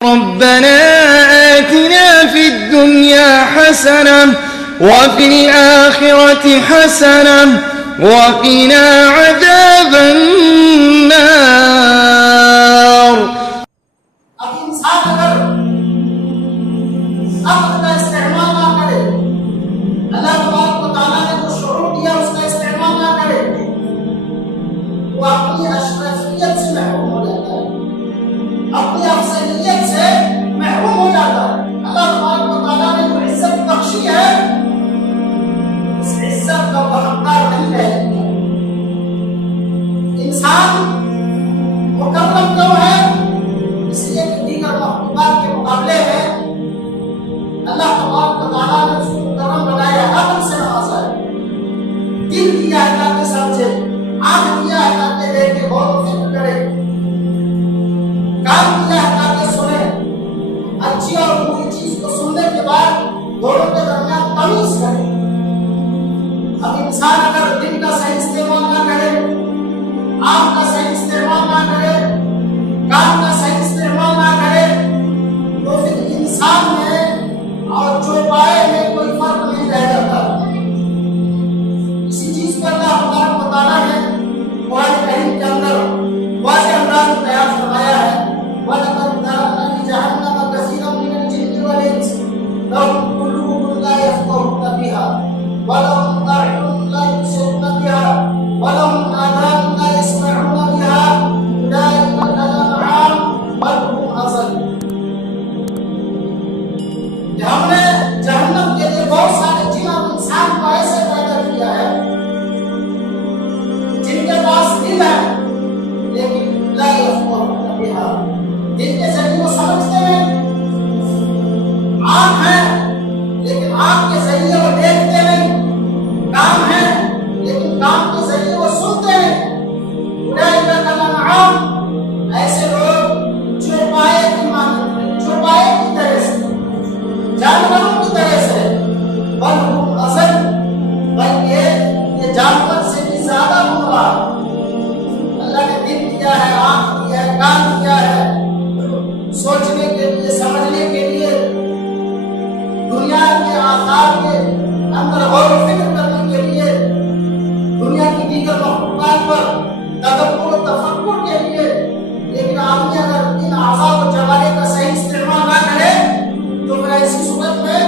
ربنا آتنا في الدنيا حسنة وفي الآخرة حسنة وقنا عذاب النار. اب انسان اگر عقل کا استعمال نہ کرے، اللہ تبارک و تعالیٰ نے جو شعور دیا اس کا استعمال نہ کرے، وہ اپنی اشرفیت سے محروم ہو جاتا ہے، اپنی افضلیت سے محروم ہو جاتا ہے. اللہ تبارک و تعالیٰ نے جو عزت بخشی ہے اس عزت کا وہ حقدار نہیں رہ جاتا. انسان مکرم کیوں ہے؟ اس لیے کہ دیگر مخلوقات کے مقابلے میں اللہ تبارک و تعالیٰ نے اس کو مکرم بنایا، عقل سے نوازا ہے، دل دیا ہے تاکہ سمجھے، آنکھ دیا ہے تاکہ دیکھے، غور و فکر کرے، کان دیا ہے تاکہ سنے، اچھی اور بری چیز کو سننے کے بعد دونوں کے درمیان تمیز کرے. اب انسان اگر دل کا صحیح استعمال نہ کرے، آنکھ کا صحیح استعمال نہ کرے، کان کا صحیح استعمال نہ کرے، تو پھر انسان میں اور چوپائے میں کوئی فرق نہیں رہ جاتا. اسی چیز کو اللہ تبارک و تعالیٰ نے قرآن کریم کے اندر واضح انداز میں بیان فرمایا ہے. وَلَقَدْ ذَرَأْنَا لِجَهَنَّمَ كَثِيرًا مِنَ الْجِنِّ وَالْإِنسِ لَهُمْ قُلُوبٌ لَا يَفْقَهُونَ بِهَا وَلَهُمْ أَعْيُنٌ لَا يُبْصِرُونَ بِهَا وَلَهُمْ آذَانٌ لَا يَسْمَعُونَ بِهَا أُولَٰئِكَ كَالْأَنْعَامِ بَلْ هُمْ أَضَلُّ. ہم نے جہنم کے لیے بہت سارے جن اور انسان کو ایسے پیدا کیا ہے جن کے پاس دل ہے لیکن لا يفقهون بها، دل کے ذریعے وہ سمجھتے ہیں، آنکھ ہے لیکن آنکھ کے ذریعے وہ دیکھتے نہیں، کان ہے لیکن کان کے ذریعے وہ سنتے ہیں. اولئک کالانعام، ایسے لوگ چوپائے کی مانند ہیں، چوپائے کی طرح سے، جانوروں کی طرح سے. بل ہم اضل، بلکہ یہ جانور سے بھی زیادہ گمراہ. اللہ نے دل دیا ہے، آنکھ دیا ہے، کان دیا ہے، سوچنے کے لیے، سمجھنے کے لیے، دنیا کے آثار کے اندر غور و فکر کرنے کے لیے، دنیا کی دیگر مخلوقات پر تدبر و تفکر کے لیے. لیکن آدمی اگر ان اعضاء و جوارح کا صحیح استعمال نہ کرے تو پھر ایسی صورت میں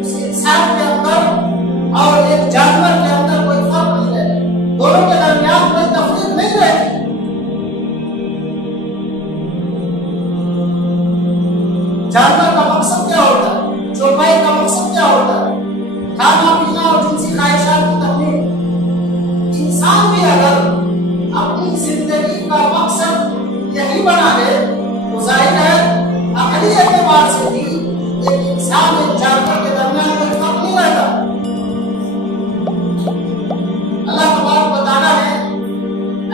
اس انسان کے اندر اور ایک جانور کے اندر کوئی فرق نہیں رہے، دونوں کے درمیان کوئی تفریق نہیں رہتی. جانور کا مقصد کیا ہوتا ہے؟ چوپائی کا مقصد کیا ہوتا ہے؟ کھانا پینا اور جنسی خواہشات کی تکمیل. انسان بھی اگر اپنی زندگی کا مقصد یہی بنا لے تو ظاہر ہے عقلی اعتبار سے بھی ایک انسان ایک جانور کے درمیان کوئی فرق نہیں رہتا. اللہ تبارک و تعالیٰ نے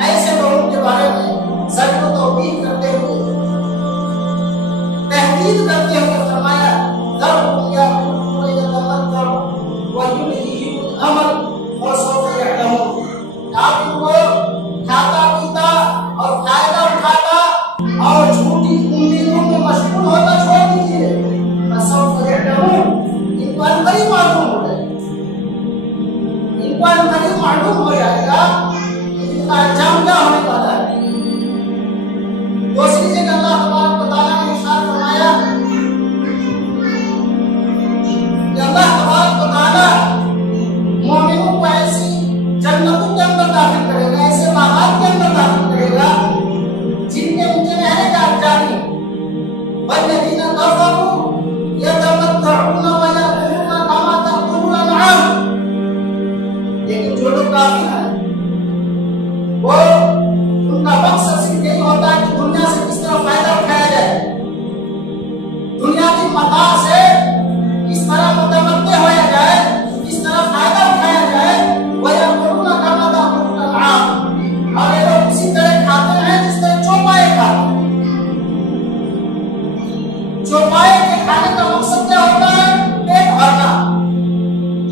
ایسے لوگوں کے بارے میں زجر و توبیخ کرتے ہوئے، تحقیق کرتے ہوئے فرمایا ذرهم يأكلوا ويتمتعوا ويلههم الأمل وسوف يعلمون. آپ ان کو کھاتا پیتا اور فائدہ اٹھاتا اور جھوٹی امیدوں میں مشغول ہوتا چھوڑ دیجیے. وسوف يعلمون، ان کو انقریب معلوم ہو جائے گا، ان کو انقریب معلوم ہو جائے گا ان کا انجام کیا ہونے والا ہے. دوسری جگہ اللہ تبارک و تعالیٰ نے ارشاد فرمایا کہ اللہ تبارک و تعالیٰ مومنوں کو ایسی جنتوں کے اندر داخل کرے گا، ایسے باغات کے اندر داخل کرے گا جن کے نیچے نہریں جاری. والذین کفروا یتمتعون ویأکلون کما تأکل الانعام. لیکن جو لوگ کافر ہیں وہ ان کا مقصد صرف یہی ہوتا ہے کہ دنیا سے کس طرح فائدہ اٹھایا جائے، دنیا کی متاع سے کس طرح متمتع ہویا جائے، کس طرح فائدہ اٹھایا جائے. وَيَأْكُلُونَ كَمَا تَأْكُلُ الْأَنْعَامُ، اور یہ لوگ اسی طرح کھاتے ہیں جس طرح چوپائے کھاتے ہیں. چوپائے کے کھانے کا مقصد کیا ہوتا ہے؟ پیٹ بھرنا.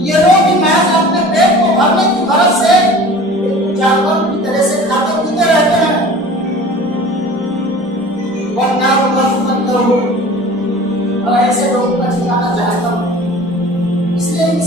یہ لوگ بھی محض اپنے پیٹ کو بھرنے کی غرض سے جانور کی طرح سے کھاتے پیتے رہتے ہیں. وَالنَّارُ مَثْوًى